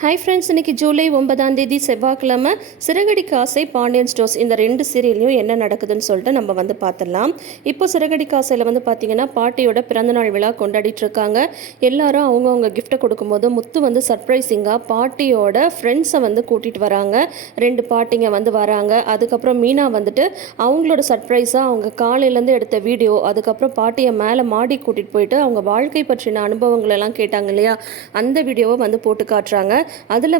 Hi friends, இன்றைக்கி ஜூலை 9 செவ்வாய்க்கிழமை சிறகடிக்க ஆசை பாண்டியன் ஸ்டோர்ஸ் இந்த ரெண்டு சீரியல்லையும் என்ன நடக்குதுன்னு சொல்லிட்டு நம்ம பார்த்துடலாம். இப்போ சிறகடிக்க ஆசையில் பார்த்தீங்கன்னா பாட்டியோட பிறந்தநாள் விழா கொண்டாடிட்டு இருக்காங்க. எல்லாரும் அவங்கவுங்க கிஃப்ட்டை கொடுக்கும்போது முத்து சர்ப்ரைசிங்காக பாட்டியோட ஃப்ரெண்ட்ஸை கூட்டிகிட்டு வராங்க. ரெண்டு பாட்டிங்க வராங்க. அதுக்கப்புறம் மீனா அவங்களோட சர்ப்ரைஸாக அவங்க காலையிலேருந்து எடுத்த வீடியோ, அதுக்கப்புறம் பாட்டியை மேலே மாடி கூட்டிகிட்டு போயிட்டு அவங்க வாழ்க்கை பற்றின அனுபவங்கள் எல்லாம் கேட்டாங்க இல்லையா, அந்த வீடியோவை போட்டு காட்டுறாங்க. அதில்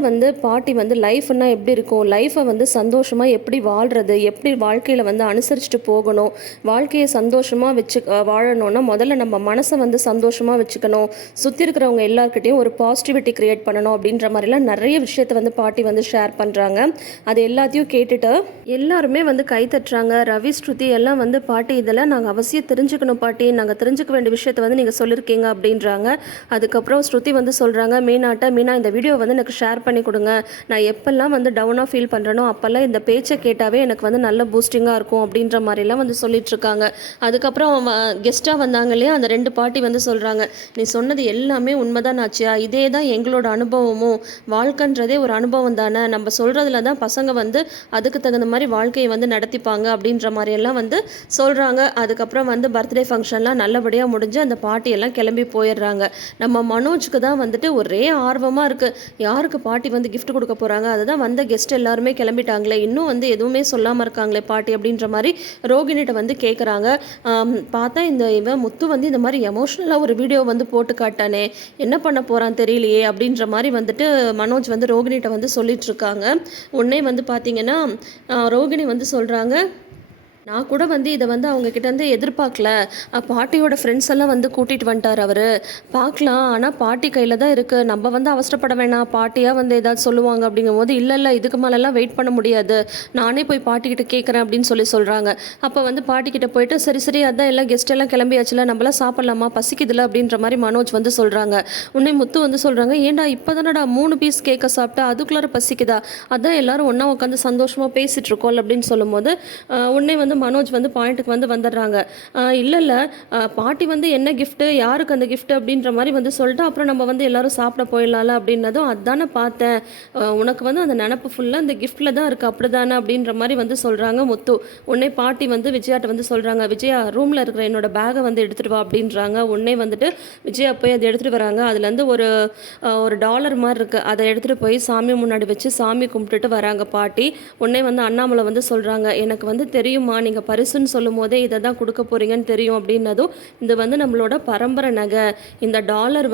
பாட்டி லைஃப்னா எப்படி இருக்கும், லைஃப்பை சந்தோஷமாக எப்படி வாழ்கிறது, எப்படி வாழ்க்கையில் அனுசரிச்சுட்டு போகணும், வாழ்க்கையை சந்தோஷமாக வாழணும்னா முதல்ல நம்ம மனசை சந்தோஷமாக வச்சுக்கணும், சுற்றி இருக்கிறவங்க எல்லாருக்கிட்டையும் ஒரு பாசிட்டிவிட்டி க்ரியேட் பண்ணணும் அப்படின்ற மாதிரிலாம் நிறைய விஷயத்தை பாட்டி ஷேர் பண்ணுறாங்க. அது எல்லாத்தையும் கேட்டுட்டு எல்லாருமே கை தட்டுறாங்க. ரவி, ஸ்ருதி எல்லாம் பாட்டி இதெல்லாம் நாங்கள் அவசியம் தெரிஞ்சுக்கணும் பாட்டி, நாங்கள் தெரிஞ்சுக்க வேண்டிய விஷயத்தை நீங்கள் சொல்லியிருக்கீங்க அப்படின்றாங்க. அதுக்கப்புறம் ஸ்ருதி சொல்கிறாங்க, மீனா இந்த வீடியோ எனக்கு ஷேர் பண்ணி கொடுங்க, நான் எப்பெல்லாம் டவுனாக ஃபீல் பண்ணுறனோ அப்போல்லாம் இந்த பேச்சை கேட்டாவே எனக்கு நல்ல பூஸ்டிங்காக இருக்கும் அப்படின்ற மாதிரிலாம் சொல்லிட்டுருக்காங்க. அதுக்கப்புறம் கெஸ்ட்டாக வந்தாங்க இல்லையா, அந்த ரெண்டு பாட்டி சொல்கிறாங்க, நீ சொன்னது எல்லாமே உண்மைதான் ஆச்சியா, இதே தான் எங்களோட அனுபவமும், வாழ்க்கைன்றதே ஒரு அனுபவம் தானே, நம்ம சொல்கிறதுல தான் பசங்க அதுக்கு தகுந்த மாதிரி வாழ்க்கையை நடத்திப்பாங்க அப்படின்ற மாதிரியெல்லாம் சொல்கிறாங்க. அதுக்கப்புறம் பர்த்டே ஃபங்க்ஷன்லாம் நல்லபடியாக முடிஞ்சு அந்த பாட்டியெல்லாம் கிளம்பி போயிடுறாங்க. நம்ம மனோஜுக்கு தான் ஒரே ஆர்வமாக இருக்குது, யாருக்கு பாட்டி கிஃப்ட் கொடுக்க போகிறாங்க, அதுதான் கெஸ்ட் எல்லாருமே கிளம்பிட்டாங்களே, இன்னும் எதுவுமே சொல்லாமல் இருக்காங்களே பாட்டி அப்படின்ற மாதிரி ரோகிணிகிட்ட கேட்குறாங்க. பார்த்தா இவன் முத்து இந்த மாதிரி எமோஷ்னலாக ஒரு வீடியோ போட்டு காட்டானே, என்ன பண்ண போகிறான் தெரியலையே அப்படின்ற மாதிரி மனோஜ் ரோகிணிகிட்ட சொல்லிட்டு இருக்காங்க. உடனே பார்த்தீங்கன்னா ரோகிணி சொல்கிறாங்க, நான் கூட இதை அவங்கக்கிட்ட எதிர்பார்க்கல, பாட்டியோட ஃப்ரெண்ட்ஸ் எல்லாம் கூட்டிகிட்டு வந்துட்டார் அவர், பார்க்கலாம், ஆனால் பாட்டி கையில் தான் இருக்குது, நம்ம அவசரப்பட வேணாம், பாட்டியாக ஏதாவது சொல்லுவாங்க அப்படிங்கும்போது, இல்லை இதுக்கு மேலெல்லாம் வெயிட் பண்ண முடியாது, நானே போய் பாட்டிக்கிட்ட கேட்குறேன் அப்படின்னு சொல்கிறாங்க. அப்போ பாட்டிக்கிட்ட போயிட்டு சரி அதான் எல்லாம் கெஸ்ட் எல்லாம் கிளம்பியாச்சுல, நம்மளாம் சாப்பிட்லாமா, பசிக்குதுல அப்படின்ற மாதிரி மனோஜ் சொல்கிறாங்க. உடனே முத்து சொல்கிறாங்க, ஏண்டா இப்போ தானடா 3 பீஸ் கேட்க சாப்பிட்டா அதுக்குள்ளார பசிக்குதா, அதான் எல்லாரும் ஒன்றா உட்காந்து சந்தோஷமாக பேசிகிட்டு இருக்கோம் அப்படின்னு சொல்லும்போது உடனே மனோஜ் பாயிண்ட்டுக்கு வந்துடுறாங்க. இல்லை பாட்டி என்ன கிஃப்ட்டு, யாருக்கு அந்த கிஃப்ட் அப்படின்ற மாதிரி சொல்லிட்டு அப்புறம் நம்ம எல்லாரும் சாப்பிட போயிடலாம்ல அப்படின்னதும், அதானே பார்த்தேன், உனக்கு அந்த நினப்பு ஃபுல்லாக அந்த கிஃப்டில் தான் இருக்குது அப்படி தானே அப்படின்ற மாதிரி சொல்கிறாங்க முத்து. உடனே பாட்டி விஜயாட்ட சொல்கிறாங்க, விஜயா ரூமில் இருக்கிற என்னோட பேகை எடுத்துகிட்டு வா அப்படின்றாங்க. உடனே விஜயா போய் அதை எடுத்துகிட்டு வராங்க. அதுலேருந்து ஒரு டாலர் மாதிரி இருக்குது, அதை எடுத்துகிட்டு போய் சாமி முன்னாடி வச்சு சாமி கும்பிட்டுட்டு வராங்க பாட்டி. உடனே அண்ணாமலை சொல்கிறாங்க, எனக்கு தெரியுமா நீங்கள் பரிசுன்னு சொல்லும் போதே இதை தான் கொடுக்க போகிறீங்கன்னு தெரியும் அப்படின்னதும், இது நம்மளோட பரம்பரை நகை, இந்த டாலர்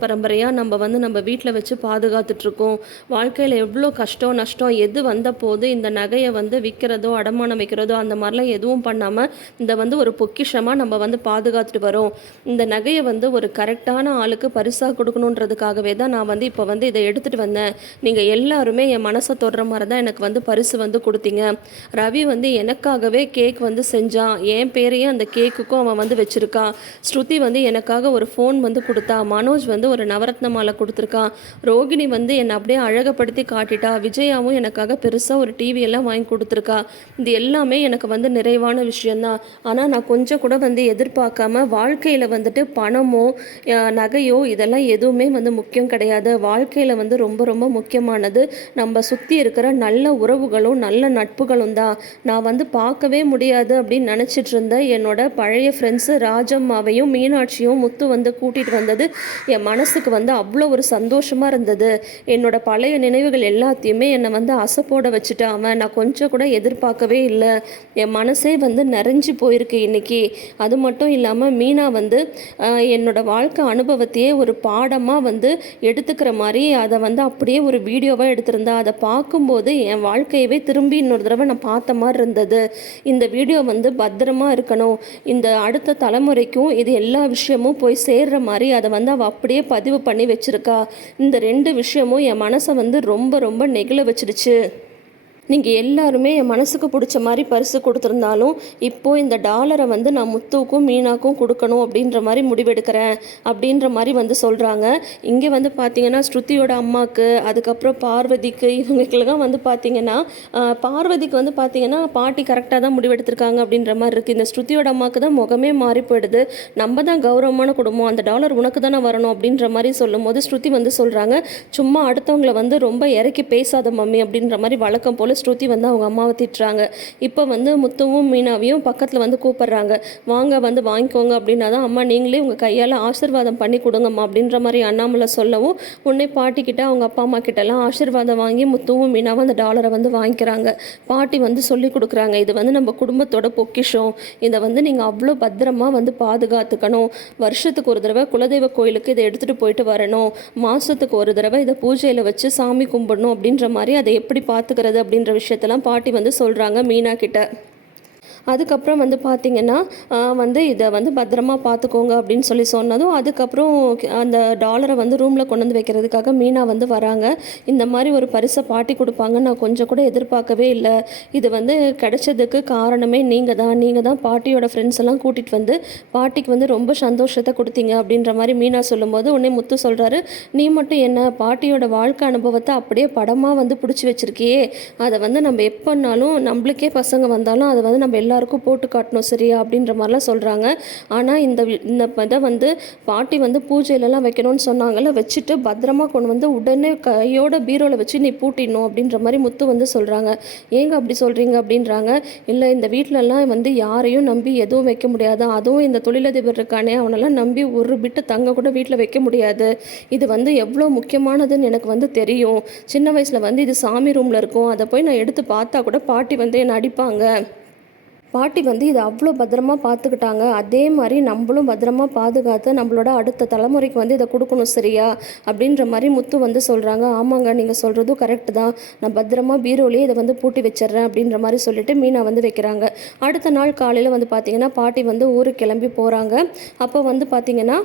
பரம்பரையாக நம்ம வீட்டில் வச்சு பாதுகாத்துட்ருக்கோம், வாழ்க்கையில் எவ்வளோ கஷ்டம் நஷ்டம் எது வந்த போது இந்த நகையை விற்கிறதோ அடமானம் வைக்கிறதோ அந்த மாதிரிலாம் எதுவும் பண்ணாமல் இந்த ஒரு பொக்கிஷமாக நம்ம பாதுகாத்துட்டு வரோம், இந்த நகையை ஒரு கரெக்டான ஆளுக்கு பரிசாக கொடுக்கணுன்றதுக்காகவே தான் நான் இப்போ இதை எடுத்துகிட்டு வந்தேன், நீங்கள் எல்லாருமே என் மனசை தொடுற மாதிரி தான் எனக்கு பரிசு கொடுத்தீங்க, ரவி எனக்காகவே கேக் செஞ்சான், என் பேரையும் அந்த கேக்குக்கும் அவன் வச்சுருக்கான், ஸ்ருதி எனக்காக ஒரு ஃபோன் கொடுத்தா, மனோஜ் ஒரு நவரத்ன மாலை கொடுத்துருக்கான், ரோகிணி என்னை அப்படியே அழகப்படுத்தி காட்டிட்டா, விஜயாவும் எனக்காக பெருசாக ஒரு டிவி எல்லாம் வாங்கி கொடுத்துருக்கா, இது எல்லாமே எனக்கு நிறைவான விஷயந்தான், ஆனால் நான் கொஞ்சம் கூட எதிர்பார்க்காம வாழ்க்கையில் பணமோ நகையோ இதெல்லாம் எதுவுமே முக்கியம் கிடையாது, வாழ்க்கையில் ரொம்ப ரொம்ப முக்கியமானது நம்ம சுற்றி இருக்கிற நல்ல உறவுகளும் நல்ல நட்புகளும் தான், நான் பார்க்கவே முடியாது அப்படின்னு நினச்சிட்டு இருந்த என்னோட பழைய ஃப்ரெண்ட்ஸு ராஜம்மாவையும் மீனாட்சியும் முத்து கூட்டிகிட்டு வந்தது என் மனசுக்கு அவ்வளோ ஒரு சந்தோஷமாக இருந்தது, என்னோட பழைய நினைவுகள் எல்லாத்தையுமே என்னை அசைப்போட வச்சுட்டான் அவன், நான் கொஞ்சம் கூட எதிர்பார்க்கவே இல்லை, என் மனசே நிறைஞ்சு போயிருக்கு இன்றைக்கி, அது மட்டும் இல்லாமல் மீனா என்னோட வாழ்க்கை அனுபவத்தையே ஒரு பாடமாக எடுத்துக்கிற மாதிரி அதை அப்படியே ஒரு வீடியோவாக எடுத்திருந்தா, அதை பார்க்கும்போது என் வாழ்க்கையவே திரும்பி இன்னொரு தடவை நான் பார்த்த மாதிரி இருந்தது, இந்த வீடியோ பத்திரமா இருக்கணும், இந்த அடுத்த தலைமுறைக்கும் இது எல்லா விஷயமும் போய் சேர்ற மாதிரி அதை அவள் அப்படியே பதிவு பண்ணி வச்சிருக்கா, இந்த ரெண்டு விஷயமும் என் மனசை ரொம்ப ரொம்ப நெகிழ வச்சிடுச்சு, நீங்கள் எல்லாருமே என் மனசுக்கு பிடிச்ச மாதிரி பரிசு கொடுத்துருந்தாலும் இப்போது இந்த டாலரை வந்து நான் முத்துவுக்கும் மீனாக்கும் கொடுக்கணும் அப்படின்ற மாதிரி முடிவெடுக்கிறேன் அப்படின்ற மாதிரி வந்து சொல்கிறாங்க. இங்கே வந்து பார்த்திங்கன்னா ஸ்ருதியோட அம்மாவுக்கு, அதுக்கப்புறம் பார்வதிக்கு, இவங்களுக்கெல்லாம் வந்து பார்த்திங்கன்னா பார்வதிக்கு வந்து பார்த்திங்கன்னா பாட்டி கரெக்டாக தான் முடிவெடுத்திருக்காங்க அப்படின்ற மாதிரி இருக்குது. இந்த ஸ்ருதியோட அம்மாவுக்கு தான் முகமே மாறி போயிடுது. நம்ம தான் கௌரவமான குடும்பம், அந்த டாலர் உனக்கு தானே வரணும் அப்படின்ற மாதிரி சொல்லும் போது ஸ்ருதி வந்து சொல்கிறாங்க, சும்மா அடுத்தவங்களை வந்து ரொம்ப இறக்கி பேசாத மம்மி அப்படின்ற மாதிரி வழக்கம் போல் ஸ்ருதி வந்து அவங்க அம்மாவை திட்டுறாங்க. இப்போ வந்து முத்துவும் மீனாவையும் பக்கத்தில் வந்து கூப்பிட்றாங்க. வாங்க வந்து வாங்கிக்கோங்க அப்படின்னா தான், அம்மா நீங்களே உங்கள் கையால் ஆசீர்வாதம் பண்ணி கொடுங்கம்மா அப்படின்ற மாதிரி அண்ணாமலை சொல்லவும் உடனே பாட்டிக்கிட்ட அவங்க அப்பா அம்மா கிட்டலாம் ஆசீர்வாதம் வாங்கி முத்துவும் மீனாவும் அந்த டாலரை வந்து வாங்கிக்கிறாங்க. பாட்டி வந்து சொல்லி கொடுக்குறாங்க, இது வந்து நம்ம குடும்பத்தோட பொக்கிஷம், இதை வந்து நீங்கள் அவ்வளோ பத்திரமா வந்து பாதுகாத்துக்கணும். வருஷத்துக்கு ஒரு தடவை குலதெய்வ கோயிலுக்கு இதை எடுத்துகிட்டு போயிட்டு வரணும், மாதத்துக்கு ஒரு தடவை இதை பூஜையில் வச்சு சாமி கும்பிடணும் அப்படின்ற மாதிரி அதை எப்படி பார்த்துக்கிறது அப்படின்ற விஷயத்தெல்லாம் பாட்டி வந்து சொல்கிறாங்க மீனா கிட்ட. அதுக்கப்புறம் வந்து பார்த்திங்கன்னா வந்து இதை வந்து பத்திரமா பார்த்துக்கோங்க அப்படின்னு சொல்லி சொன்னதும் அதுக்கப்புறம் அந்த டாலரை வந்து ரூமில் கொண்டு வந்து வைக்கிறதுக்காக மீனா வந்து வராங்க. இந்த மாதிரி ஒரு பரிசை பாட்டி கொடுப்பாங்கன்னு நான் கொஞ்சம் கூட எதிர்பார்க்கவே இல்லை. இது வந்து கிடைச்சதுக்கு காரணமே நீங்கள் தான் பாட்டியோட ஃப்ரெண்ட்ஸ் எல்லாம் கூட்டிகிட்டு வந்து பாட்டிக்கு வந்து ரொம்ப சந்தோஷத்தை கொடுத்தீங்க அப்படின்ற மாதிரி மீனா சொல்லும்போது உடனே முத்து சொல்கிறாரு, நீ மட்டும் என்ன பாட்டியோட வாழ்க்கை அனுபவத்தை அப்படியே படமாக வந்து பிடிச்சி வச்சுருக்கியே, அதை வந்து நம்ம எப்போனாலும் நம்மளுக்கே பசங்க வந்தாலும் அதை வந்து நம்ம எல்லாருக்கும் போட்டு காட்டணும் சரியா அப்படின்ற மாதிரிலாம் சொல்கிறாங்க. ஆனால் இந்த இதை வந்து பாட்டி வந்து பூஜையிலலாம் வைக்கணும்னு சொன்னாங்கல்ல, வச்சுட்டு பத்திரமா கொண்டு வந்து உடனே கையோட பீரோவில் வச்சு நீ பூட்டிடணும் அப்படின்ற மாதிரி முத்து வந்து சொல்கிறாங்க. ஏங்க அப்படி சொல்கிறீங்க அப்படின்றாங்க. இல்லை, இந்த வீட்டிலலாம் வந்து யாரையும் நம்பி எதுவும் வைக்க முடியாது, அதுவும் இந்த தொழிலதிபர் இருக்கானே அவனெல்லாம் நம்பி ஒரு பிட்டு தங்க கூட வீட்டில் வைக்க முடியாது. இது வந்து எவ்வளோ முக்கியமானதுன்னு எனக்கு வந்து தெரியும். சின்ன வயசில் வந்து இது சாமி ரூமில் இருக்கும், அதை போய் நான் எடுத்து பார்த்தா கூட பாட்டி வந்து என்னை அடிப்பாங்க. பாட்டி வந்து இதை அவ்வளோ பத்திரமா பார்த்துக்கிட்டாங்க, அதே மாதிரி நம்மளும் பத்திரமா பாதுகாத்து நம்மளோட அடுத்த தலைமுறைக்கு வந்து இதை கொடுக்கணும் சரியா அப்படின்ற மாதிரி முத்து வந்து சொல்கிறாங்க. ஆமாங்க, நீங்கள் சொல்கிறதும் கரெக்டு தான், நான் பத்திரமா பீரோலேயே இதை வந்து பூட்டி வச்சிட்றேன் அப்படின்ற மாதிரி சொல்லிட்டு மீனா வந்து வைக்கிறாங்க. அடுத்த நாள் காலையில் வந்து பார்த்திங்கன்னா பாட்டி வந்து ஊருக்கு கிளம்பி போகிறாங்க. அப்போ வந்து பார்த்திங்கன்னா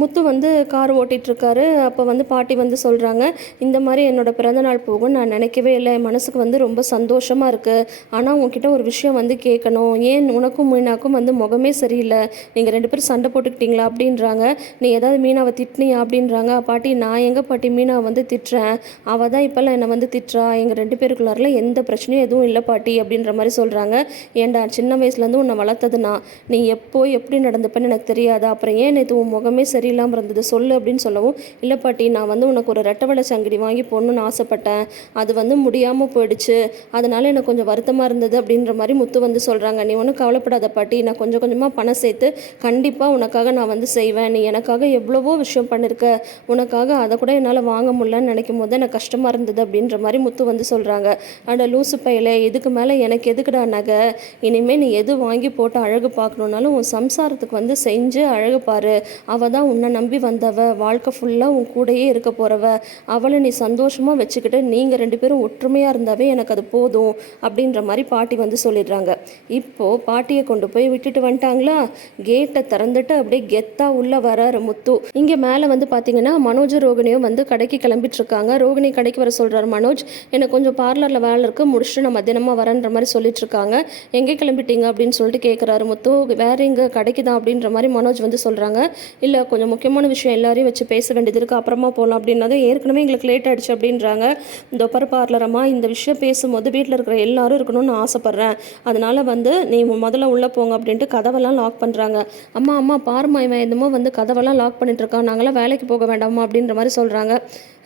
முத்து வந்து கார் ஓட்டிகிட்ருக்காரு. அப்போ வந்து பாட்டி வந்து சொல்கிறாங்க, இந்த மாதிரி என்னோடய பிறந்தநாள் போகும் நான் நினைக்கவே இல்லை, என் மனசுக்கு வந்து ரொம்ப சந்தோஷமாக இருக்குது. ஆனால் உங்ககிட்ட ஒரு விஷயம் வந்து கேட்கணும், ஏன் உனக்கும் மீனாக்கும் வந்து முகமே சரியில்லை, நீங்கள் 2 பேரும் சண்டை போட்டுக்கிட்டீங்களா அப்படின்றாங்க. நீ ஏதாவது மீனாவை திட்டினியா அப்படின்றாங்க. பாட்டி, நான் எங்கள் பாட்டி மீனாவை வந்து திட்டுறேன், அவள் தான் இப்போல்லாம் என்னை வந்து திட்டுறா, எங்கள் 2 பேருக்குள்ளாரில் எந்த பிரச்சனையும் எதுவும் இல்லை பாட்டி அப்படின்ற மாதிரி சொல்கிறாங்க. ஏண்டா, சின்ன வயசுலேருந்து உன்னை வளர்த்ததுனா நீ எப்போ எப்படி நடந்துப்பேன்னு எனக்கு தெரியாதா, அப்புறம் ஏன் நேற்று உன் முகமே சரி இல்லாமல் இருந்தது சொல்லு அப்படின்னு சொல்லவும், இல்லை பாட்டி, நான் வந்து உனக்கு ஒரு ரெட்டவளை சங்கிலி வாங்கி போடணும்னு ஆசைப்பட்டேன், அது வந்து முடியாமல் போயிடுச்சு, அதனால எனக்கு கொஞ்சம் வருத்தமாக இருந்தது அப்படின்ற மாதிரி முத்து வந்து சொல்கிறாங்க. நீ ஒன்றும் கவலைப்படாத பாட்டி, நான் கொஞ்சம் கொஞ்சமாக பணம் சேர்த்து கண்டிப்பாக உனக்காக நான் வந்து செய்வேன், நீ எனக்காக எவ்வளவோ விஷயம் பண்ணியிருக்க, உனக்காக அதை கூட என்னால் வாங்க முடியலன்னு நினைக்கும் போது எனக்கு கஷ்டமாக இருந்தது அப்படின்ற மாதிரி முத்து வந்து சொல்கிறாங்க. அட லூசு பையில, இதுக்கு மேலே எனக்கு எதுக்குடா நகை, இனிமேல் நீ எது வாங்கி போட்டு அழகு பார்க்கணுன்னாலும் உன் சம்சாரத்துக்கு வந்து செஞ்சு அழகு பாரு, அவள் தான் உன்னை நம்பி வந்தவ, வாழ்க்கை ஃபுல்லாக உன் கூடையே இருக்க போகிறவ, அவளை நீ சந்தோஷமாக வச்சுக்கிட்டு நீங்கள் 2 பேரும் ஒற்றுமையாக இருந்தாவே எனக்கு அது போதும் அப்படின்ற மாதிரி பாட்டி வந்து சொல்லிடுறாங்க. இப்போது பாட்டியை கொண்டு போய் விட்டுட்டு வந்துட்டாங்களா, கேட்டை திறந்துட்டு அப்படியே கெத்தாக உள்ளே வராரு முத்து. இங்கே மேலே வந்து பார்த்தீங்கன்னா மனோஜ் ரோகிணியும் வந்து கடைக்கு கிளம்பிட்டு இருக்காங்க. ரோகிணி கடைக்கு வர சொல்கிறார் மனோஜ், எனக்கு கொஞ்சம் பார்லரில் வேலை இருக்குது, முடிச்சுட்டு நான் மத்தியானமாக வரேன்ற மாதிரி சொல்லிட்டு இருக்காங்க. எங்கே கிளம்பிட்டீங்க அப்படின்னு சொல்லிட்டு கேட்குறாரு முத்து. வேற எங்கே, கடைக்கு தான் அப்படின்ற மாதிரி மனோஜ் வந்து சொல்கிறாங்க. இல்லை, கொஞ்சம் முக்கியமான விஷயம் எல்லாரையும் வச்சு பேச வேண்டியது இருக்குது, அப்புறமா போகலாம் அப்படின்னதும் ஏற்கனவே எங்களுக்கு லேட் ஆகிடுச்சு அப்படின்றாங்க. இந்த பார்லரம்மா, இந்த விஷயம் பேசும்போது வீட்டில் இருக்கிற எல்லாரும் இருக்கணும்னு ஆசைப்பட்றேன், அதனால் வந்து நீ முதல்ல உள்ளே போங்க அப்படின்ட்டு கதவெல்லாம் லாக் பண்ணுறாங்க. அம்மா அம்மா பாருமா, இவன் என்னமோ வந்து கதவெல்லாம் லாக் பண்ணிட்டுருக்கான், நாங்களாம் வேலைக்கு போக வேண்டாமா அப்படின்ற மாதிரி சொல்கிறாங்க.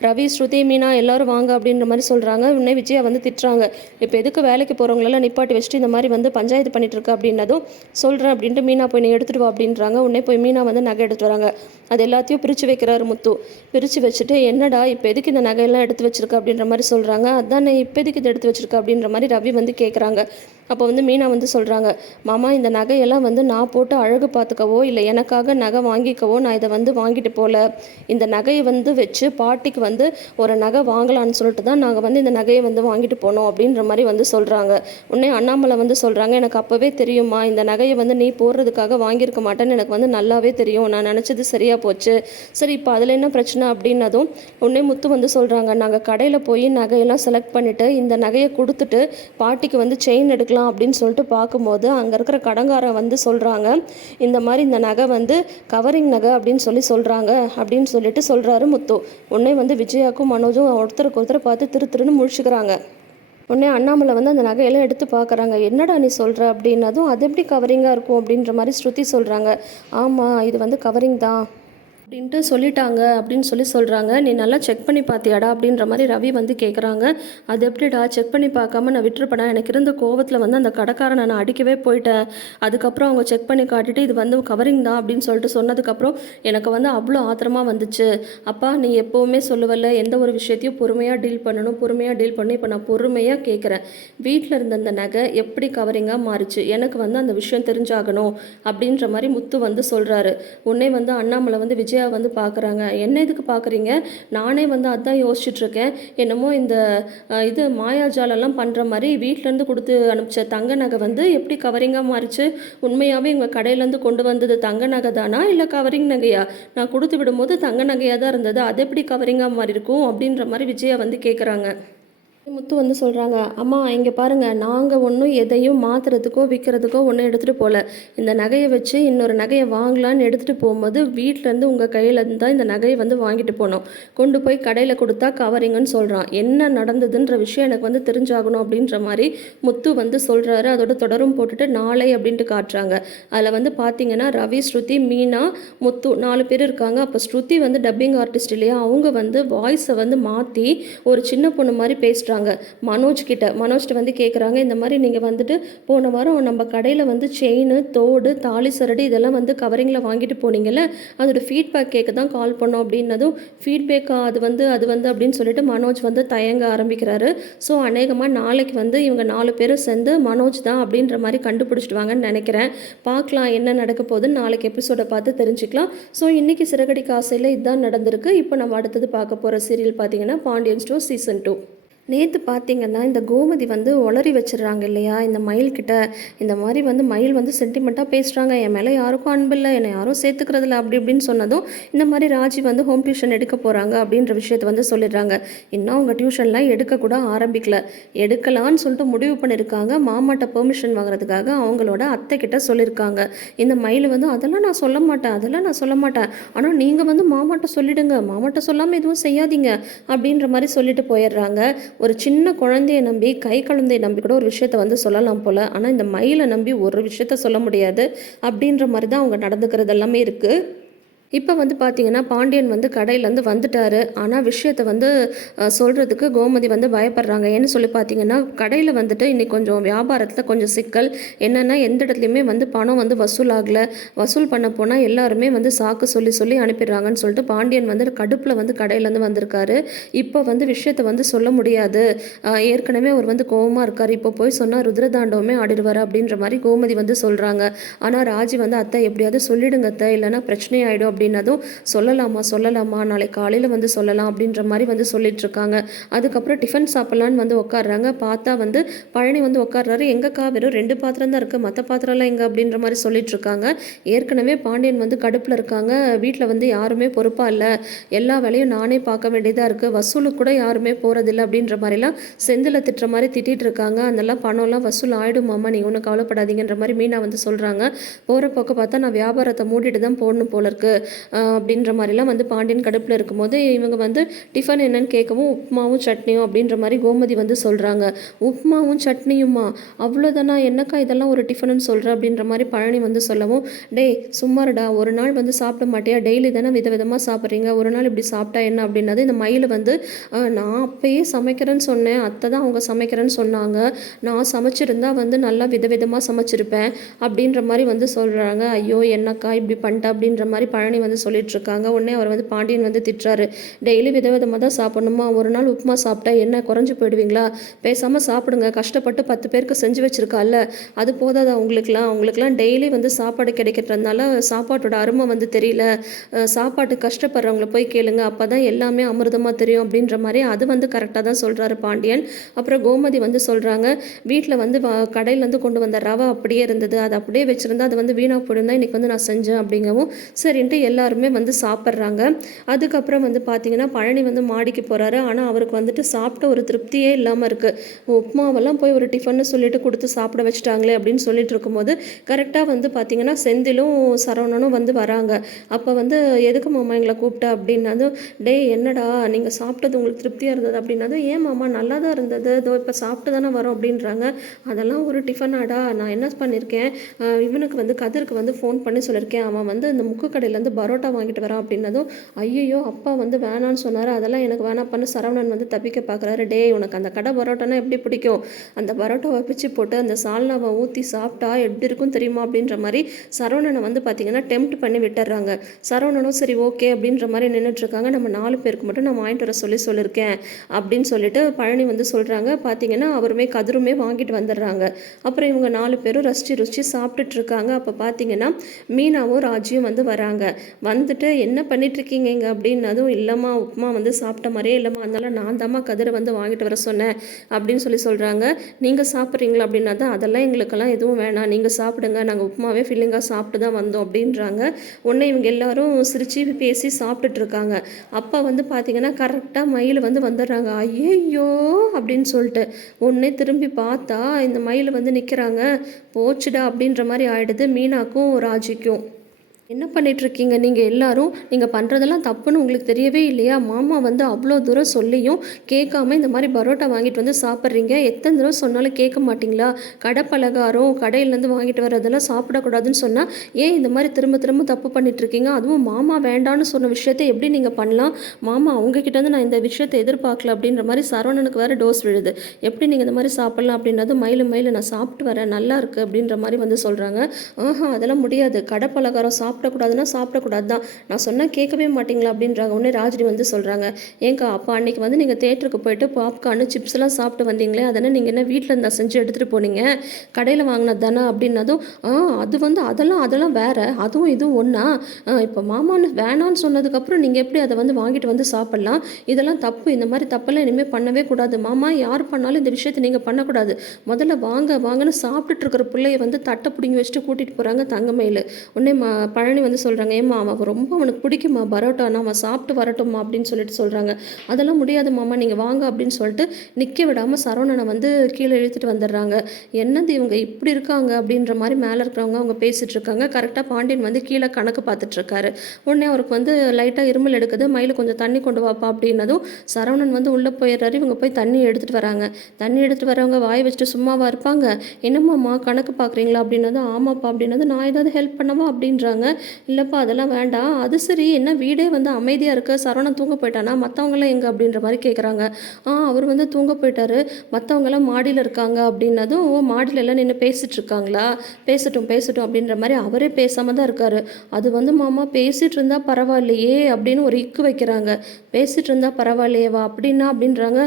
ரவி, ஸ்ருதி, மீனா எல்லாரும் வாங்க அப்படின்ற மாதிரி சொல்கிறாங்க. உடனே விஜயா வந்து திட்டுறாங்க, இப்போ எதுக்கு வேலைக்கு போகிறவங்களெல்லாம் நிப்பாட்டி வச்சுட்டு இந்த மாதிரி வந்து பஞ்சாயத்து பண்ணிட்டுருக்க அப்படின்னதும் சொல்கிறேன் அப்படின்ட்டு மீனா போய் நீ எடுத்துகிட்டு வா அப்படின்றாங்க. உடனே போய் மீனா வந்து நகை எடுத்துகிட்டு வராங்க. அது எல்லாத்தையும் பிரித்து வைக்கிறாரு முத்து. பிரித்து வச்சுட்டு, என்னடா இப்போ எதுக்கு இந்த நகையெல்லாம் எடுத்து வச்சிருக்க அப்படின்ற மாதிரி சொல்கிறாங்க. அதான் இப்போ எதுக்கு இதை எடுத்து வச்சிருக்க அப்படின்ற மாதிரி ரவி வந்து கேட்குறாங்க. அப்போ வந்து மீனா வந்து சொல்கிறாங்க, மாமா இந்த நகையெல்லாம் வந்து நான் போட்டு அழகு பார்த்துக்கவோ இல்லை எனக்காக நகை வாங்கிக்கவோ நான் இதை வந்து வாங்கிட்டு போகல. இந்த நகையை வந்து வச்சு பாட்டிக்கு வந்து ஒரு நகை வாங்கலான்னு சொல்லிட்டு தான் நாங்கள் வந்து இந்த நகையை வந்து வாங்கிட்டு போனோம் அப்படின்ற மாதிரி வந்து சொல்கிறாங்க. உடனே அண்ணாமலை வந்து சொல்கிறாங்க, எனக்கு அப்போவே தெரியுமா இந்த நகையை வந்து நீ போடுறதுக்காக வாங்கியிருக்க மாட்டேன்னு எனக்கு வந்து நல்லாவே தெரியும். நான் நினச்சது சரியாக போச்சு. சரி இப்போ அதில் என்ன பிரச்சனை அப்படின்னதும் உடனே முத்து வந்து சொல்கிறாங்க, நாங்கள் கடையில் போய் நகையெல்லாம் செலக்ட் பண்ணிவிட்டு இந்த நகையை கொடுத்துட்டு பாட்டிக்கு வந்து செயின் எடுக்கலாம் அப்படின்னு சொல்லிட்டு பார்க்கும்போது அங்கே இருக்கிற கடங்காரன் வந்து சொல்கிறாங்க, இந்த மாதிரி இந்த நகை வந்து கவரிங் நகை அப்படின்னு சொல்கிறாங்க அப்படின்னு சொல்லிட்டு சொல்கிறாரு முத்து. உடனே வந்து விஜயாக்கும் மனோஜும் ஒருத்தருக்கு ஒருத்தர் பார்த்து திருன்னு முழிச்சுக்கிறாங்க. உடனே அண்ணாமலை வந்து அந்த நகையெல்லாம் எடுத்து பார்க்குறாங்க. என்னடா நீ சொல்கிற அப்படின்னதும் அது எப்படி கவரிங்காக இருக்கும் அப்படின்ற மாதிரி ஸ்ருதி சொல்கிறாங்க. ஆமாம் இது வந்து கவரிங் தான் அப்படின்ட்டு சொல்லிட்டாங்க அப்படின்னு சொல்கிறாங்க. நீ நல்லா செக் பண்ணி பார்த்தியாடா அப்படின்ற மாதிரி ரவி வந்து கேட்குறாங்க. அது எப்படிடா செக் பண்ணி பார்க்காம நான் விட்டுருப்பேனா? எனக்கு இருந்த கோவத்தில் வந்து அந்த கடைக்காரனை நான் அடிக்கவே போயிட்டேன். அதுக்கப்புறம் அவங்க செக் பண்ணி காட்டிட்டு இது வந்து கவரிங் தான் அப்படின்னு சொல்லிட்டு சொன்னதுக்கப்புறம் எனக்கு வந்து அவ்வளோ ஆத்திரமாக வந்துச்சு. அப்பா நீ எப்போவுமே சொல்லுவல்ல எந்த ஒரு விஷயத்தையும் பொறுமையாக டீல் பண்ணணும். இப்போ நான் பொறுமையாக கேட்குறேன். வீட்டில் இருந்த அந்த நகை எப்படி கவரிங்காக மாறிச்சு? எனக்கு வந்து அந்த விஷயம் தெரிஞ்சாகணும் அப்படின்ற மாதிரி முத்து வந்து சொல்கிறாரு. உடனே வந்து அண்ணாமலை வந்து விஜயா வந்து பார்க்குறாங்க. என்ன இதுக்கு பார்க்குறீங்க? நானே வந்து அதான் யோசிச்சுட்ருக்கேன். என்னமோ இந்த இது மாயாஜாலெல்லாம் பண்ணுற மாதிரி வீட்டிலேருந்து கொடுத்து அனுப்பிச்ச தங்க நகை வந்து எப்படி கவரிங்காக மாறிச்சு? உண்மையாகவே உங்கள் கடையிலேருந்து கொண்டு வந்தது தங்க நகை தானா இல்லை கவரிங் நகையா? நான் கொடுத்து விடும்போது தங்க நகையாக தான் இருந்தது, அது எப்படி கவரிங்காக மாறி இருக்கும் அப்படின்ற மாதிரி விஜயா வந்து கேட்குறாங்க. முத்து வந்து சொல்கிறாங்க, அம்மா இங்கே பாருங்கள், நாங்கள் ஒன்றும் எதையும் மாற்றுறதுக்கோ விற்கிறதுக்கோ ஒன்றும் எடுத்துகிட்டு போகல. இந்த நகையை வச்சு இன்னொரு நகையை வாங்கலான்னு எடுத்துகிட்டு போகும்போது வீட்டிலேருந்து உங்கள் கையிலேருந்து தான் இந்த நகையை வந்து வாங்கிட்டு போனோம். கொண்டு போய் கடையில் கொடுத்தா கவரிங்கன்னு சொல்கிறான். என்ன நடந்ததுன்ற விஷயம் எனக்கு வந்து தெரிஞ்சாகணும் அப்படின்ற மாதிரி முத்து வந்து சொல்கிறாரு. அதோட தொடரும் போட்டுட்டு நாளை அப்படின்ட்டு காட்டுறாங்க. அதில் வந்து பார்த்தீங்கன்னா ரவி, ஸ்ருதி, மீனா, முத்து 4 பேர் இருக்காங்க. அப்போ ஸ்ருதி வந்து டப்பிங் ஆர்டிஸ்ட் இல்லையா, அவங்க வந்து வாய்ஸை வந்து மாற்றி ஒரு சின்ன பொண்ணு மாதிரி பேசுகிறாங்க. மனோஜ்கிட்ட வந்து கேட்குறாங்க, இந்த மாதிரி நீங்கள் வந்துட்டு போன வாரம் நம்ம கடையில் வந்து செயின், தோடு, தாலி சரடு இதெல்லாம் வந்து கவரிங்கில் வாங்கிட்டு போனீங்கல்ல, அதோட ஃபீட்பேக் கேட்க தான் கால் பண்ணோம் அப்படின்னதும் ஃபீட்பேக்கா அது வந்து அப்படின்னு சொல்லிட்டு மனோஜ் வந்து தயங்க ஆரம்பிக்கிறாரு. ஸோ அநேகமாக நாளைக்கு வந்து இவங்க 4 பேரும் சேர்ந்து மனோஜ் தான் அப்படின்ற மாதிரி கண்டுபிடிச்சிட்டு வாங்கன்னு நினைக்கிறேன். பார்க்கலாம் என்ன நடக்க போகுதுன்னு நாளைக்கு எபிசோடை பார்த்து தெரிஞ்சுக்கலாம். ஸோ இன்றைக்கி சிறகடிக்க ஆசையில் இதுதான் நடந்திருக்கு. இப்போ நம்ம அடுத்தது பார்க்க போகிற சீரியல் பார்த்தீங்கன்னா பாண்டியன் ஸ்டோர்ஸ் சீசன் 2. நேற்று பார்த்தீங்கன்னா இந்த கோமதி வந்து உளறி வச்சிடுறாங்க இல்லையா இந்த மயில்கிட்ட. இந்த மாதிரி வந்து மயில் வந்து சென்டிமெண்ட்டாக பேசுகிறாங்க, என் மேலே யாருக்கும் அன்பில்லை, என்னை யாரும் சேர்த்துக்கிறதில்ல அப்படி இப்படின்னு சொன்னதும் இந்த மாதிரி ராஜி வந்து ஹோம் டியூஷன் எடுக்க போகிறாங்க அப்படின்ற விஷயத்தை வந்து சொல்லிடுறாங்க. இன்னும் அவங்க டியூஷன்லாம் எடுக்கக்கூட ஆரம்பிக்கல. எடுக்கலான்னு சொல்லிட்டு முடிவு பண்ணியிருக்காங்க. மாமாட்ட பெர்மிஷன் வாங்குறதுக்காக அவங்களோட அத்தை கிட்ட சொல்லியிருக்காங்க. இந்த மயில் வந்து அதெல்லாம் நான் சொல்ல மாட்டேன், ஆனால் நீங்கள் வந்து மாமாட்ட சொல்லிடுங்க, மாமாட்ட சொல்லாமல் எதுவும் செய்யாதீங்க அப்படின்ற மாதிரி சொல்லிட்டு போயிடுறாங்க. ஒரு சின்ன குழந்தைய நம்பி, கை குழந்தைய நம்பி கூட ஒரு விஷயத்த வந்து சொல்லலாம் போல், ஆனால் இந்த மயிலை நம்பி ஒரு விஷயத்த சொல்ல முடியாது அப்படின்ற மாதிரி தான் அவங்க நடந்துக்கிறது எல்லாமே இருக்குது. இப்போ வந்து பார்த்திங்கன்னா பாண்டியன் வந்து கடையிலேருந்து வந்துட்டார். ஆனால் விஷயத்தை வந்து சொல்கிறதுக்கு கோமதி வந்து பயப்படுறாங்க. ஏன்னு சொல்லி பார்த்தீங்கன்னா கடையில் வந்துட்டு இன்றைக்கி கொஞ்சம் வியாபாரத்தில் கொஞ்சம் சிக்கல். என்னென்னா எந்த இடத்துலையுமே வந்து பணம் வந்து வசூல் பண்ண போனால் எல்லாருமே வந்து சாக்கு சொல்லி அனுப்பிடுறாங்கன்னு சொல்லிட்டு பாண்டியன் வந்து கடுப்பில் வந்து கடையிலேருந்து வந்திருக்காரு. இப்போ வந்து விஷயத்தை வந்து சொல்ல முடியாது, ஏற்கனவே அவர் வந்து கோவமாக இருக்கார், இப்போ போய் சொன்னால் ருத்ரதாண்டவமே ஆடிடுவார் அப்படின்ற மாதிரி கோமதி வந்து சொல்கிறாங்க. ஆனால் ராஜி வந்து அத்தை எப்படியாவது சொல்லிடுங்க அத்தை, இல்லைனா பிரச்சனை ஆகிடும் அப்படின்னதும் சொல்லலாமா நாளைக்கு காலையில் வந்து சொல்லலாம் அப்படின்ற மாதிரி வந்து சொல்லிட்டு இருக்காங்க. அதுக்கப்புறம் டிஃபன் சாப்பிட்லான்னு வந்து உட்காடுறாங்க. பார்த்தா வந்து பழனி வந்து உட்காடுறாரு. எங்கக்கா வெறும் 2 பாத்திரம் தான் இருக்குது, மற்ற பாத்திரம்லாம் எங்கே அப்படின்ற மாதிரி சொல்லிட்டு இருக்காங்க. ஏற்கனவே பாண்டியன் வந்து கடுப்பில் இருக்காங்க. வீட்டில் வந்து யாருமே பொறுப்பாக இல்லை, எல்லா வேலையும் நானே பார்க்க வேண்டியதாக இருக்குது, வசூலுக்கு கூட யாருமே போகிறதில்ல அப்படின்ற மாதிரிலாம் செந்தில் திட்டுற மாதிரி திட்டிகிட்டு இருக்காங்க. அதெல்லாம் பணம்லாம் வசூல் ஆகிடுமாம்மா, நீங்கள் ஒன்றும் கவலைப்படாதீங்கன்ற மாதிரி மீனா வந்து சொல்கிறாங்க. போகிற பக்கம் பார்த்தா நான் வியாபாரத்தை மூடிட்டு தான் போடணும் போல இருக்குது அப்படின்ற மாதிரிலாம் வந்து பாண்டியன் கடுப்பில் இருக்கும்போது இவங்க வந்து டிஃபன் என்னன்னு கேட்கவும் உப்புமாவும் சட்னியும் அப்படின்ற மாதிரி கோமதி வந்து சொல்கிறாங்க. உப்புமாவும் சட்னியுமா, அவ்வளோதானா, என்னக்கா இதெல்லாம் ஒரு டிஃபனுன்னு சொல்கிற அப்படின்ற மாதிரி பழனி வந்து சொல்லவும், டேய் சும்மாருடா, ஒரு நாள் வந்து சாப்பிட மாட்டியா, டெய்லி தானே விதவிதமாக சாப்பிட்றீங்க, ஒரு நாள் இப்படி சாப்பிட்டா என்ன அப்படின்னது. இந்த மயில் வந்து நான் அப்பயே சமைக்கிறேன்னு சொன்னேன், அத்தை தான் அவங்க சமைக்கிறேன்னு சொன்னாங்க, நான் சமைச்சிருந்தா வந்து நல்லா விதவிதமாக சமைச்சிருப்பேன் அப்படின்ற மாதிரி வந்து சொல்கிறாங்க. ஐயோ என்னக்கா இப்படி பண்ணிட்டா அப்படின்ற மாதிரி பழனி வந்து சொல்லிட்டு இருக்காங்க. உடனே அவர் வந்து பாண்டியன் வந்து திட்டுறாரு. டெய்லி விதவிதமாக தான் சாப்பிடணுமா? ஒரு நாள் உப்புமா சாப்பிட்டா என்ன குறைஞ்சு போயிடுவீங்களா? பேசாமல் சாப்பிடுங்க. கஷ்டப்பட்டு 10 பேருக்கு செஞ்சு வச்சிருக்கால, அது போதாதா உங்களுக்குலாம் டெய்லி வந்து சாப்பாடு கிடைக்கிறதுனால சாப்பாட்டோட அருமை வந்து தெரியல. சாப்பாட்டு கஷ்டப்படுறவங்கள போய் கேளுங்க, அப்போ தான் எல்லாமே அமிர்தமாக தெரியும் அப்படின்ற மாதிரி அது வந்து கரெக்டாக தான் சொல்கிறாரு பாண்டியன். அப்புறம் கோமதி வந்து சொல்கிறாங்க, வீட்டில் வந்து கடையிலேருந்து கொண்டு வந்த ரவை அப்படியே இருந்தது, அது அப்படியே வச்சுருந்தா அது வந்து வீணாக போயிருந்தா இன்றைக்கி வந்து நான் செஞ்சேன் அப்படிங்கவும் சரின்ட்டு எல்லாருமே வந்து சாப்பிட்றாங்க. அதுக்கப்புறம் வந்து பார்த்திங்கன்னா பழனி வந்து மாடிக்கு போகிறாரு. ஆனால் அவருக்கு வந்துட்டு சாப்பிட்ட ஒரு திருப்தியே இல்லாமல் இருக்குது. உப்புமாவெல்லாம் போய் ஒரு டிஃபன்னு சொல்லிட்டு கொடுத்து சாப்பிட வச்சுட்டாங்களே அப்படின்னு சொல்லிட்டு இருக்கும்போது கரெக்டாக வந்து பார்த்திங்கன்னா செந்திலும் சரவணனும் வந்து வராங்க. அப்போ வந்து எதுக்கு மாமா எங்களை கூப்பிட்ட அப்படின்னதும், டேய் என்னடா நீங்கள் சாப்பிட்டது உங்களுக்கு திருப்தியாக இருந்தது அப்படின்னதும், ஏன் மாமா நல்லா தான் இருந்தது, இதோ இப்போ சாப்பிட்டு தானே வரோம் அப்படின்றாங்க. அதெல்லாம் ஒரு டிஃபனாடா, நான் என்ன பண்ணியிருக்கேன், இவனுக்கு வந்து கதிருக்கு வந்து ஃபோன் பண்ணி சொல்லியிருக்கேன், அவன் வந்து இந்த முக்கு கடையிலேருந்து பரோட்டா வாங்கிட்டு வரான் அப்படின்னதும், ஐயோ அப்பா வந்து வேணான்னு சொன்னார், அதெல்லாம் எனக்கு வேணாப்பான்னு சரவணன் வந்து தப்பிக்க பார்க்குறாரு. டேய் உனக்கு அந்த கடை பரோட்டானா எப்படி பிடிக்கும், அந்த பரோட்டாவை பிச்சு போட்டு அந்த சால்னாவை ஊற்றி சாப்பிட்டா எப்படி இருக்கும் தெரியுமா அப்படின்ற மாதிரி சரவணனை வந்து பார்த்திங்கன்னா டெம்ப்ட் பண்ணி விட்டுறாங்க. சரவணனும் சரி ஓகே அப்படின்ற மாதிரி நின்றுட்டுருக்காங்க. நம்ம 4 பேருக்கு மட்டும் நான் வாங்கிட்டு வர சொல்லியிருக்கேன் அப்படின்னு சொல்லிட்டு பழனி வந்து சொல்கிறாங்க. பார்த்தீங்கன்னா அவருமே கதிருமே வாங்கிட்டு வந்துடுறாங்க. அப்புறம் இவங்க 4 பேரும் ருசி சாப்பிட்டுட்டு இருக்காங்க. அப்போ பார்த்தீங்கன்னா மீனாவும் ராஜியும் வந்து வராங்க. வந்துட்டு என்ன பண்ணிட்டுருக்கீங்க இங்கே அப்படின்னதும், இல்லைம்மா உப்புமா வந்து சாப்பிட்ட மாதிரியே இல்லைம்மா, அதனால நான் தாம்மா கதிரை வந்து வாங்கிட்டு வர சொன்னேன் அப்படின்னு சொல்கிறாங்க. நீங்கள் சாப்பிட்றீங்களா அப்படின்னா தான், அதெல்லாம் எங்களுக்கெல்லாம் எதுவும் வேணாம், நீங்கள் சாப்பிடுங்க, நாங்கள் உப்புமாவே ஃபில்லிங்காக சாப்பிட்டு தான் வந்தோம் அப்படின்றாங்க. உடனே இவங்க எல்லாரும் சிரித்து பேசி சாப்பிட்டுட்டு இருக்காங்க. அப்போ வந்து பார்த்திங்கன்னா கரெக்டாக மயில் வந்து வந்துடுறாங்க. ஐயோ அப்படின்னு சொல்லிட்டு உடனே திரும்பி பார்த்தா இந்த மயில் வந்து நிற்கிறாங்க. போச்சுடா அப்படின்ற மாதிரி ஆயிடுது மீனாக்கும் ராஜிக்கும். என்ன பண்ணிகிட்ருக்கீங்க நீங்கள் எல்லாரும், நீங்கள் பண்ணுறதெல்லாம் தப்புன்னு உங்களுக்கு தெரியவே இல்லையா? மாமா வந்து அவ்வளோ தூரம் சொல்லியும் கேட்காம இந்த மாதிரி பரோட்டா வாங்கிட்டு வந்து சாப்பிட்றீங்க. எத்தனை தடவை சொன்னாலும் கேட்க மாட்டிங்களா? கடை பலகாரம் கடையிலேருந்து வாங்கிட்டு வரதெல்லாம் சாப்பிடக்கூடாதுன்னு சொன்னால் ஏன் இந்த மாதிரி திரும்ப திரும்ப தப்பு பண்ணிகிட்ருக்கீங்க? அதுவும் மாமா வேண்டான்னு சொன்ன விஷயத்தை எப்படி நீங்கள் பண்ணலாம்? மாமா அவங்கக்கிட்டேருந்து நான் இந்த விஷயத்தை எதிர்பார்க்கல அப்படின்ற மாதிரி சரவணனுக்கு வேறு டோஸ் விழுது. எப்படி நீங்கள் இந்த மாதிரி சாப்பிட்லாம் அப்படின்னது, மயில் நான் சாப்பிட்டு வரேன் நல்லா இருக்குது அப்படின்ற மாதிரி வந்து சொல்கிறாங்க. அதெல்லாம் முடியாது, கடை பலகாரம் சாப்பிடக்கூடாது தான், நான் சொன்னால் கேட்கவே மாட்டிங்களா அப்படின்றாங்க. உடனே ராஜினி வந்து சொல்கிறாங்க, ஏங்கா அப்போ அன்றைக்கி வந்து நீங்கள் தேட்டருக்கு போயிட்டு பாப்கார்னு சிப்ஸ் எல்லாம் சாப்பிட்டு வந்தீங்களே, அதனால் நீங்கள் என்ன வீட்டில் இருந்தால் செஞ்சு எடுத்துகிட்டு போனீங்க, கடையில் வாங்கினது தானே அப்படின்னதும், அது வந்து அதெல்லாம் வேறு, அதுவும் இதுவும் ஒன்றா, இப்போ மாமான்னு வேணான்னு சொன்னதுக்கப்புறம் நீங்கள் எப்படி அதை வந்து வாங்கிட்டு வந்து சாப்பிட்லாம்? இதெல்லாம் தப்பு, இந்த மாதிரி தப்பெல்லாம் இனிமேல் பண்ணவே கூடாது மாமா, யார் பண்ணாலும் இந்த விஷயத்தை நீங்கள் பண்ணக்கூடாது, முதல்ல வாங்கன்னு சாப்பிட்டுட்டு இருக்கிற பிள்ளைய வந்து தட்டை பிடிங்கி வச்சுட்டு கூட்டிகிட்டு போகிறாங்க தங்கமயில். உடனே பழனி வந்து சொல்கிறாங்க, ஏம்மா அவன் ரொம்ப அவனுக்கு பிடிக்குமா பரோட்டானா, அவன் சாப்பிட்டு வரட்டும்மா அப்படின்னு சொல்லிட்டு சொல்கிறாங்க. அதெல்லாம் முடியாது மாமா, நீங்கள் வாங்க அப்படின்னு சொல்லிட்டு நிற்க விடாமல் சரவணனை வந்து கீழே இழுத்துட்டு வந்துடுறாங்க. என்னது இவங்க இப்படி இருக்காங்க அப்படின்ற மாதிரி மேலே இருக்கிறவங்க அவங்க பேசிகிட்டு இருக்காங்க. கரெக்டாக பாண்டியன் வந்து கீழே கணக்கு பார்த்துட்ருக்காரு. உடனே அவருக்கு வந்து லைட்டாக இருமல் எடுக்குது. மயில் கொஞ்சம் தண்ணி கொண்டு வாப்பா அப்படின்னதும் சரவணன் வந்து உள்ளே போயிடுறாரு. இவங்க போய் தண்ணி எடுத்துகிட்டு வராங்க. தண்ணி எடுத்துகிட்டு வரவங்க வாய் வச்சுட்டு சும்மாவா இருப்பாங்க? என்னம்மாம்மா கணக்கு பார்க்குறீங்களா அப்படின்னது, ஆமாப்பா அப்படின்னது, நான் ஏதாவது ஹெல்ப் பண்ணவா அப்படின்றாங்க. இல்லைப்பா அதெல்லாம் வேண்டாம், அது சரி என்ன வீடே வந்து அமைதியாக இருக்குது, சரவணன் தூங்க போயிட்டானா, மற்றவங்களாம் எங்கே அப்படின்ற மாதிரி கேட்குறாங்க. அவர் வந்து தூங்க போயிட்டாரு, மற்றவங்களாம் மாடியில் இருக்காங்க அப்படின்னதும், மாடியில் எல்லாம் நின்று பேசிகிட்டு இருக்காங்களா, பேசட்டும் அப்படின்ற மாதிரி அவரே பேசாமல் தான் இருக்கார். அது வந்து மாமா பேசிகிட்டு இருந்தால் பரவாயில்லையே அப்படின்னு ஒரு இக்கு வைக்கிறாங்க. பேசிகிட்டு இருந்தால் பரவாயில்லையேவா அப்படின்றாங்க.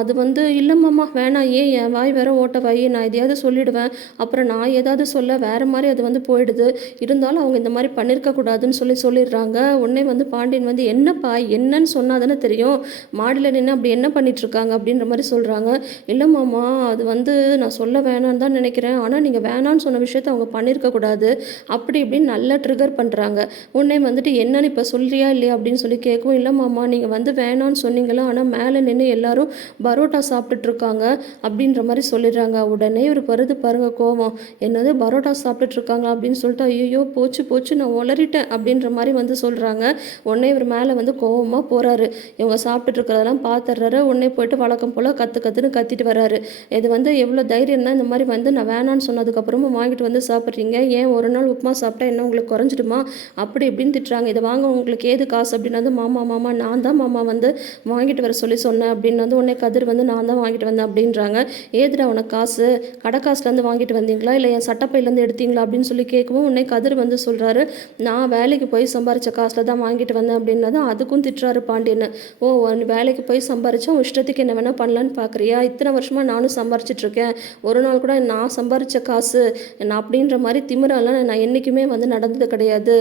அது வந்து இல்லை மாமா வேணாம், ஏன் என் வாய் வேற ஓட்ட வாய், நான் எதையாவது சொல்லிடுவேன், அப்புறம் நான் ஏதாவது சொல்ல வேறு மாதிரி அது வந்து போயிடுது, இருந்தாலும் அவங்க இந்த மாதிரி பண்ணியிருக்கக்கூடாதுன்னு சொல்லிடுறாங்க. உடனே வந்து பாண்டியன் வந்து என்னப்பா என்னன்னு சொன்னால் தானே தெரியும், மாடியில் நின்று அப்படி என்ன பண்ணிகிட்ருக்காங்க அப்படின்ற மாதிரி சொல்கிறாங்க. இல்லை மாமா அது வந்து நான் சொல்ல வேணான்னு தான் நினைக்கிறேன், ஆனால் நீங்கள் வேணான்னு சொன்ன விஷயத்தை அவங்க பண்ணியிருக்கக்கூடாது அப்படி இப்படின்னு நல்லா ட்ரிகர் பண்ணுறாங்க. உடனே வந்துட்டு என்னன்னு இப்போ சொல்கிறியா இல்லையா அப்படின்னு சொல்லி கேட்கவும், இல்லை மாமா நீங்கள் வந்து வேணான்னு சொன்னீங்களா, ஆனால் மேலே நின்று எல்லாரும் பரோட்டா சாப்பிட்டுட்ருக்காங்க அப்படின்ற மாதிரி சொல்லிடுறாங்க. உடனே ஒரு வருது பாருங்க கோவம், என்னது பரோட்டா சாப்பிட்டுட்ருக்காங்க அப்படின்னு சொல்லிட்டு, ஐயோ போச்சு நான் உளறிட்டேன் அப்படின்ற மாதிரி வந்து சொல்கிறாங்க. உடனே இவர் மேலே வந்து கோவமாக போகிறாரு. இவங்க சாப்பிட்டுட்டு இருக்கிறதெல்லாம் பார்த்துடுறாரு. உடனே போயிட்டு வழக்கம் போல் கற்றுன்னு கத்திட்டு வர்றாரு. இது வந்து எவ்வளோ தைரியம் தான் இந்த மாதிரி வந்து நான் வேணான்னு சொன்னதுக்கப்புறமும் வாங்கிட்டு வந்து சாப்பிட்றீங்க, ஏன் ஒரு நாள் உப்புமா சாப்பிட்டா என்ன உங்களுக்கு குறைஞ்சிடுமா அப்படி இப்படின்னு திட்டுறாங்க. இதை வாங்க உங்களுக்கு ஏது காசு அப்படின்னது, மாமா நான் தான் மாமா வந்து வாங்கிட்டு வர சொல்லி சொன்னேன் அப்படின்னது. உடனே கதிர் வந்து நான் தான் வாங்கிட்டு வந்தேன் அப்படின்றாங்க. ஏதுடா உனக்கு காசு, கடை காசுலேருந்து வாங்கிட்டு வந்தீங்களா இல்லை என் சட்டப்பையிலேருந்து எடுத்தீங்களா அப்படின்னு சொல்லி கேட்கவும், உடனே கதிர் வந்து சொல்கிறாரு, சொல்கிறாரு, நான் வேலைக்கு போய் சம்பாரித்த காசில் தான் வாங்கிட்டு வந்தேன் அப்படின்னதும் அதுக்கும் திட்டுறாரு பாண்டியன். ஓ, வேலைக்கு போய் சம்பாரிச்சா இஷ்டத்துக்கு என்ன வேணால் பண்ணலான்னு பார்க்குறியா? இத்தனை வருஷமாக நானும் சம்பாரிச்சிட்ருக்கேன், ஒரு நாள் கூட நான் சம்பாரித்த காசு நான் அப்படின்ற மாதிரி திமிரெல்லாம் நான் என்றைக்குமே வந்து நடந்தது கிடையாது.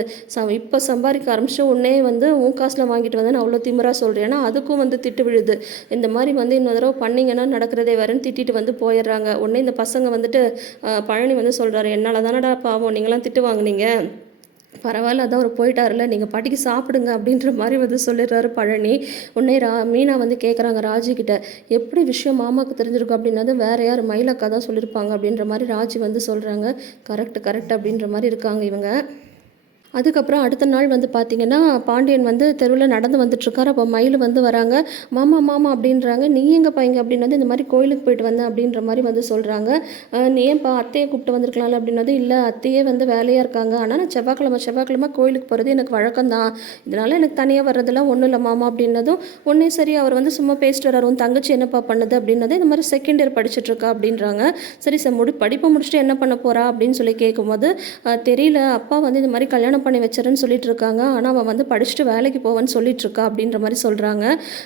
இப்போ சம்பாதிக்க ஆரம்பிச்சு உடனே வந்து உன் காசில் வாங்கிட்டு வந்தேன்னு அவ்வளோ திமிராக சொல்கிறேன்னா அதுக்கும் வந்து திட்டு விழுது. இந்த மாதிரி வந்து இன்னொரு தடவை பண்ணிங்கன்னா நடக்கிறதே வரேன்னு திட்டிட்டு வந்து போயிடுறாங்க. உடனே இந்த பசங்க வந்துட்டு பழனி வந்து சொல்கிறாரு, என்னால் தானடா பாவம் நீங்களாம் திட்டு வாங்குனீங்க, பரவாயில்ல அதான் அவர் போயிட்டார்ல, நீங்கள் பாட்டிக்கு சாப்பிடுங்க அப்படின்ற மாதிரி வந்து சொல்லிடுறாரு பழனி. உடனே மீனா வந்து கேட்குறாங்க ராஜிக்கிட்ட, எப்படி விஷயம் மாமாவுக்கு தெரிஞ்சிருக்கும் அப்படின்னது வேற யார், மயிலக்கா தான் சொல்லியிருப்பாங்க அப்படின்ற மாதிரி ராஜி வந்து சொல்கிறாங்க. கரெக்ட் அப்படின்ற மாதிரி இருக்காங்க இவங்க. அதுக்கப்புறம் அடுத்த நாள் வந்து பார்த்திங்கன்னா பாண்டியன் வந்து தெருவில் நடந்து வந்துட்டுருக்காரு. அப்போ மயில் வந்து வராங்க. மாமா மாமா அப்படின்றாங்க. நீ எங்கேப்பா இங்கே அப்படின்னது, இந்த மாதிரி கோயிலுக்கு போயிட்டு வந்தேன் அப்படின்ற மாதிரி வந்து சொல்கிறாங்க. நீ ஏன்ப்பா அத்தையை கூப்பிட்டு வந்திருக்கலாம்ல அப்படின்னது, இல்லை அத்தையே வந்து வேலையாக இருக்காங்க, ஆனால் நான் செவ்வாய்க்கிழமை கோயிலுக்கு போகிறது எனக்கு வழக்கம் தான், இதனால் எனக்கு தனியாக வர்றதெல்லாம் ஒன்றும் இல்லை மாமா அப்படின்னதும் ஒன்றே சரி அவர் வந்து சும்மா பேசிட்டு வர்றாரு, உன் தங்கச்சி என்னப்பா பண்ணுது அப்படின்னது, இந்த மாதிரி செகண்ட் இயர் படிச்சுட்ருக்கா அப்படின்றாங்க. சரி சார் படிப்பை முடிச்சுட்டு என்ன பண்ண போகிறா அப்படின்னு சொல்லி கேட்கும்போது, தெரியல அப்பா வந்து இந்த மாதிரி கல்யாணம் பண்ணி வச்சிருன்னு சொல்லிட்டு இருக்காங்க, ஆனால் அவன் வந்து படிச்சுட்டு வேலைக்கு போவேன்னு சொல்லிட்டு இருக்கா அப்படின்ற மாதிரி சொல்கிறாங்க.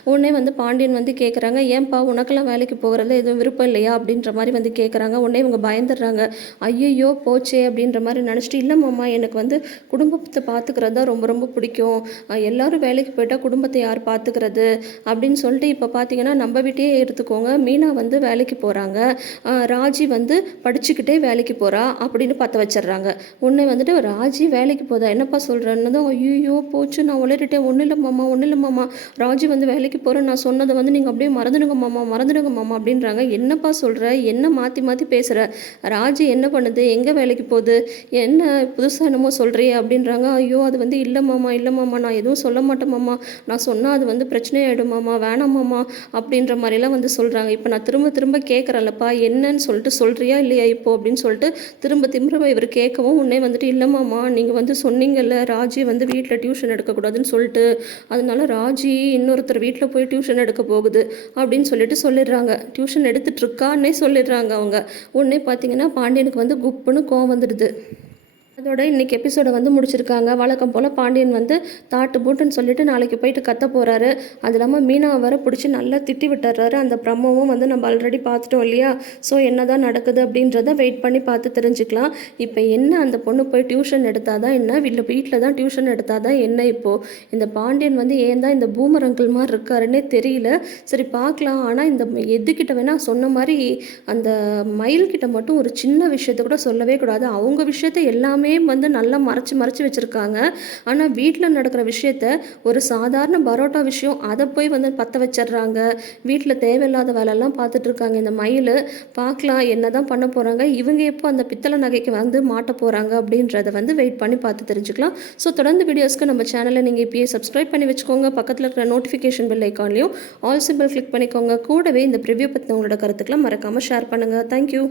உடனே வந்து பாண்டியன் வந்து கேட்குறாங்க, ஏன்பா உனக்கெல்லாம் வேலைக்கு போகிறதுல எதுவும் விருப்பம் இல்லையா அப்படின்ற மாதிரி வந்து கேட்குறாங்க. உடனே இவங்க பயந்துடுறாங்க. ஐயையோ போச்சே அப்படின்ற மாதிரி நினச்சிட்டு, இல்லை மாமா எனக்கு வந்து குடும்பத்தை பார்த்துக்கிறது தான் ரொம்ப ரொம்ப பிடிக்கும், எல்லாரும் வேலைக்கு போயிட்டால் குடும்பத்தை யார் பார்த்துக்கிறது அப்படின்னு சொல்லிட்டு இப்போ பார்த்தீங்கன்னா நம்ம வீட்டையே எடுத்துக்கோங்க, மீனா வந்து வேலைக்கு போகிறாங்க, ராஜி வந்து படிச்சுக்கிட்டே வேலைக்கு போகிறா அப்படின்னு பற்ற வச்சிடுறாங்க. உடனே வந்துட்டு ராஜி வேலைக்கு போதா, என்னப்பா சொல்கிறேன்னு தான், ஐயோ போச்சு நான் உளறிட்டேன், ஒன்றும் இல்லை மாமா ராஜி வந்து வேலைக்கு போகிறேன், நான் சொன்னதை வந்து நீங்கள் அப்படியே மறந்துடுங்க மாமா அப்படின்றாங்க. என்னப்பா சொல்கிற, என்ன மாற்றி மாற்றி பேசுகிற, ராஜி என்ன பண்ணுது, எங்கே வேலைக்கு போகுது, என்ன புதுசாக என்னமோ சொல்கிறியே அப்படின்றாங்க. ஐயோ அது வந்து இல்லை மாமா நான் எதுவும் சொல்ல மாட்டேன் மாமா, நான் சொன்னால் அது வந்து பிரச்சனையாயிடும் மாமா, வேணாம் மாமா அப்படின்ற மாதிரிலாம் வந்து சொல்கிறாங்க. இப்போ நான் திரும்ப கேட்குறேன்லப்பா என்னன்னு சொல்லிட்டு சொல்கிறியா இல்லையா இப்போ அப்படின்னு சொல்லிட்டு திரும்ப இவர் கேட்கவும், உடனே வந்துட்டு இல்லை மாமா நீங்கள் வந்து சொன்னீங்கல்ல ராஜி வந்து வீட்டில் டியூஷன் எடுக்கக்கூடாதுன்னு சொல்லிட்டு, அதனால ராஜி இன்னொருத்தர் வீட்டில் போய் டியூஷன் எடுக்க போகுது அப்படின்னு சொல்லிட்டு சொல்லிடுறாங்க. டியூஷன் எடுத்துகிட்டு இருக்கான்னே சொல்லிடுறாங்க அவங்க. உடனே பார்த்தீங்கன்னா பாண்டியனுக்கு வந்து குப்புன்னு கோவம் வந்துடுது. அதோட இன்றைக்கி எபிசோடை வந்து முடிச்சிருக்காங்க. வழக்கம் போல் பாண்டியன் வந்து தாட்டு பூட்டுன்னு சொல்லிட்டு நாளைக்கு போயிட்டு கத்த போகிறாரு. அது இல்லாமல் மீனாவை வர பிடிச்சி நல்லா திட்டி விட்டுறாரு. அந்த ப்ரமோவும் வந்து நம்ம ஆல்ரெடி பார்த்துட்டோம் இல்லையா? ஸோ என்ன தான் நடக்குது அப்படின்றத வெயிட் பண்ணி பார்த்து தெரிஞ்சுக்கலாம். இப்போ என்ன அந்த பொண்ணு போய் டியூஷன் எடுத்தால் தான் என்ன, இல்லை வீட்டில் தான் டியூஷன் எடுத்தால் தான் என்ன? இப்போது இந்த பாண்டியன் வந்து ஏன் தான் இந்த பூமர் அங்கிள் மாதிரி இருக்காருன்னே தெரியல. சரி பார்க்கலாம். ஆனால் இந்த எதுக்கிட்ட வேணால் சொன்ன மாதிரி அந்த மயில்கிட்ட மட்டும் ஒரு சின்ன விஷயத்தை கூட சொல்லவே கூடாது. அவங்க விஷயத்தை எல்லாமே வந்து நல்லா மறைச்சு வச்சுருக்காங்க. ஆனால் வீட்டில் நடக்கிற விஷயத்த, ஒரு சாதாரண பரோட்டா விஷயம், அதை போய் வந்து பற்ற வச்சிடுறாங்க. வீட்டில் தேவையில்லாத வேலையெல்லாம் பார்த்துட்ருக்காங்க இந்த மயில். பார்க்கலாம் என்ன தான் பண்ண போகிறாங்க, இவங்க எப்போ அந்த பித்தளை நகைக்கு வந்து மாட்ட போகிறாங்க அப்படின்றத வந்து வெயிட் பண்ணி பார்த்து தெரிஞ்சுக்கலாம். ஸோ தொடர்ந்து வீடியோஸ்க்கு நம்ம சேனலை நீங்கள் இப்போயே சப்ஸ்கிரைப் பண்ணி வச்சுக்கோங்க. பக்கத்தில் இருக்கிற நோட்டிஃபிகேஷன் பெல் ஐக்கான்லையும் ஆல் சிம்பிள் கிளிக் பண்ணிக்கோங்க. கூடவே இந்த ப்ரிவ்யூ பற்றின உங்களோட கருத்துக்களை மறக்காமல் ஷேர் பண்ணுங்கள். தேங்க்யூ.